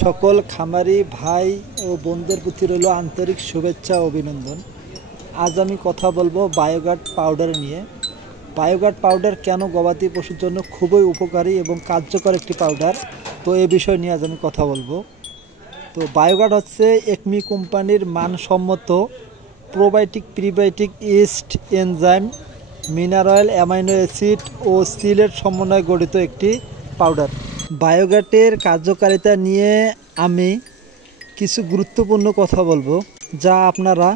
সকল খামারি ভাই ও বোনদের প্রতি রইল আন্তরিক শুভেচ্ছা ও অভিনন্দন। আজ আমি কথা বলবো বায়োগার্ড পাউডার নিয়ে। বায়োগার্ড পাউডার কেন গবাদি পশুর জন্য খুবই উপকারী এবং কার্যকর একটি পাউডার, তো এই বিষয় নিয়ে আজ আমি কথা বলবো। তো বায়োগার্ড হচ্ছে একমি কোম্পানির মানসম্মত probiotic, prebiotic, yeast, enzyme, mineral, amino acid ও সিলের সমন্বয়ে গঠিত একটি পাউডার। বায়োগার্ডের কার্যকারিতা নিয়ে আমি কিছু গুরুত্বপূর্ণ কথা বলবো, যা আপনারা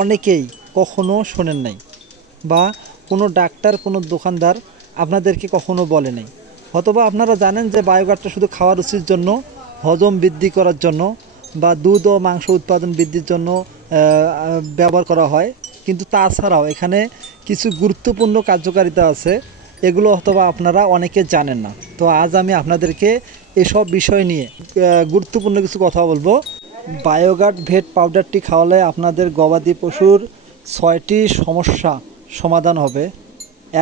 অনেকেই কখনো শোনেন নাই বা কোনো ডাক্তার, কোনো দোকানদার আপনাদেরকে কখনো বলে নাই। অথবা আপনারা জানেন যে বায়োগার্ডটা শুধু খাওয়ার রুচির জন্য, হজম বৃদ্ধি করার জন্য বা দুধ ও মাংস উৎপাদন বৃদ্ধির জন্য ব্যবহার করা হয়, কিন্তু তাছাড়াও এখানে কিছু গুরুত্বপূর্ণ কার্যকারিতা আছে, এগুলো অথবা আপনারা অনেকে জানেন না। তো আজ আমি আপনাদেরকে এসব বিষয় নিয়ে গুরুত্বপূর্ণ কিছু কথা বলবো। বায়োগার্ড ভেট পাউডারটি খাওয়ালে আপনাদের গবাদি পশুর 6টি সমস্যা সমাধান হবে।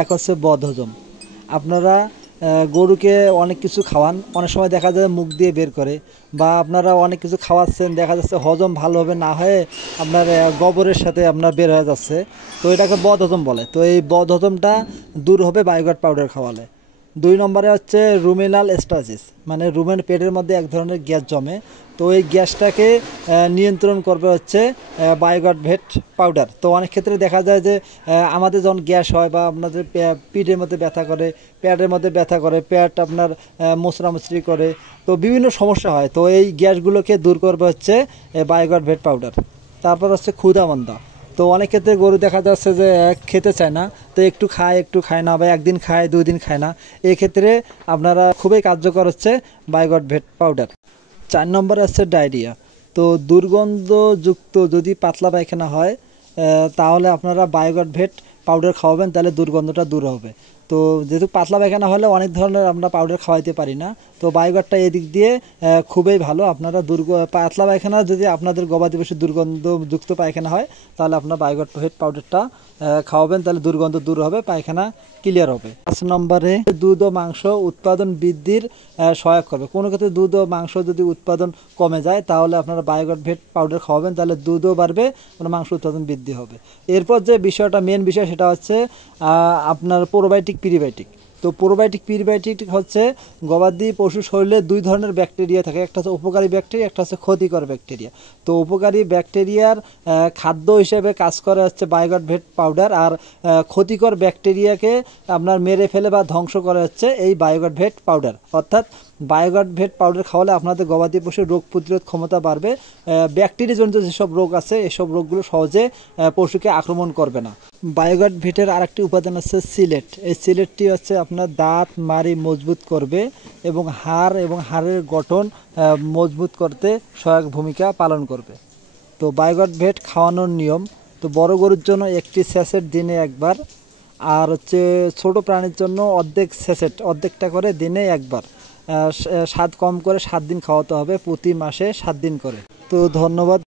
এক হচ্ছে বদহজম। আপনারা গরুকে অনেক কিছু খাওয়ান, অনেক সময় দেখা যায় মুখ দিয়ে বের করে, বা আপনারা অনেক কিছু খাওয়াচ্ছেন, দেখা যাচ্ছে হজম ভালোভাবে না হয়ে আপনার গোবরের সাথে আপনার বের হয়ে যাচ্ছে, তো এটাকে বদহজম বলে। তো এই বদহজমটা দূর হবে বায়োগার্ড পাউডার খাওয়ালে। 2 নম্বরে হচ্ছে রুমিনাল স্টাসিস, মানে রুমের পেটের মধ্যে এক ধরনের গ্যাস জমে, তো এই গ্যাসটাকে নিয়ন্ত্রণ করবে হচ্ছে বায়োগার্ড ভেট পাউডার। তো অনেক ক্ষেত্রে দেখা যায় যে আমাদের যখন গ্যাস হয় বা আপনাদের পিঠের মধ্যে ব্যথা করে, পেটের মধ্যে ব্যথা করে, পেট আপনার মোচড়ামুচড়ি করে, তো বিভিন্ন সমস্যা হয়। তো এই গ্যাসগুলোকে দূর করবে হচ্ছে বায়োগার্ড ভেট পাউডার। তারপর হচ্ছে ক্ষুধামন্দা। তো অনেক ক্ষেত্রে গরু দেখা যাচ্ছে যে খেতে চায় না, তো একটু খায় না, বা একদিন খায় 2 দিন খায় না, এই ক্ষেত্রে আপনারা খুবই কার্যকর হচ্ছে বায়োগার্ড ভেট পাউডার। 4 নম্বরে হচ্ছে ডায়রিয়া। তো দুর্গন্ধযুক্ত যদি পাতলা পায়খানা হয়, তাহলে আপনারা বায়োগার্ড ভেট পাউডার খাওয়াবেন, তাহলে দুর্গন্ধটা দূর হবে। তো যেহেতু পাতলা পায়খানা হলে অনেক ধরনের আমরা পাউডার খাওয়াইতে পারি না, তো বায়োগার্ডটা এদিক দিয়ে খুবই ভালো। আপনারা পাতলা পায়খানা যদি আপনাদের গবাদি পশুর দুর্গন্ধযুক্ত পায়খানা হয়, তাহলে আপনার বায়োগার্ড ভেট পাউডারটা খাওয়াবেন, তাহলে দুর্গন্ধ দূর হবে, পায়খানা ক্লিয়ার হবে। 5 নম্বরে দুধ ও মাংস উৎপাদন বৃদ্ধির সহায়ক করবে। কোনো ক্ষেত্রে দুধ ও মাংস যদি উৎপাদন কমে যায়, তাহলে আপনারা বায়োগার্ড ভেট পাউডার খাওয়াবেন, তাহলে দুধও বাড়বে, মাংস উৎপাদন বৃদ্ধি হবে। এরপর যে বিষয়টা, মেন বিষয়, সেটা হচ্ছে আপনার প্রোবায়োটিক, প্রিবায়োটিক। তো প্রোবায়োটিক, প্রিবায়োটিক হচ্ছে গবাদি পশু শরীরে 2 ধরনের ব্যাকটেরিয়া থাকে, একটা হচ্ছে উপকারী ব্যাকটেরিয়া, একটা হচ্ছে ক্ষতিকর ব্যাকটেরিয়া। তো উপকারী ব্যাকটেরিয়ার খাদ্য হিসেবে কাজ করে হচ্ছে বায়োগার্ড ভেট পাউডার, আর ক্ষতিকর ব্যাকটেরিয়াকে আপনার মেরে ফেলে বা ধ্বংস করে হচ্ছে এই বায়োগার্ড ভেট পাউডার। অর্থাৎ বায়োগার্ড ভেট পাউডার খাওয়ালে আপনাদের গবাদি পশুর রোগ প্রতিরোধ ক্ষমতা বাড়বে। ব্যাকটেরিয়াজনিত যেসব রোগ আছে, এসব রোগগুলো সহজে পশুকে আক্রমণ করবে না। বায়োগার্ড ভেটের আরেকটি উপাদান হচ্ছে সিলেট। এই সিলেটটি হচ্ছে আপনার দাঁত মাড়ি মজবুত করবে এবং হাড়ের গঠন মজবুত করতে সহায়ক ভূমিকা পালন করবে। তো বায়োগার্ড ভেট খাওয়ানোর নিয়ম, তো বড় গরুর জন্য 1টি স্যাশেট দিনে 1 বার, আর হচ্ছে ছোট প্রাণীর জন্য অর্ধেকটা করে দিনে 1 বার। স্বাদ কম করে 7 দিন খাওয়াতে হবে, প্রতি মাসে 7 দিন করে। তো ধন্যবাদ।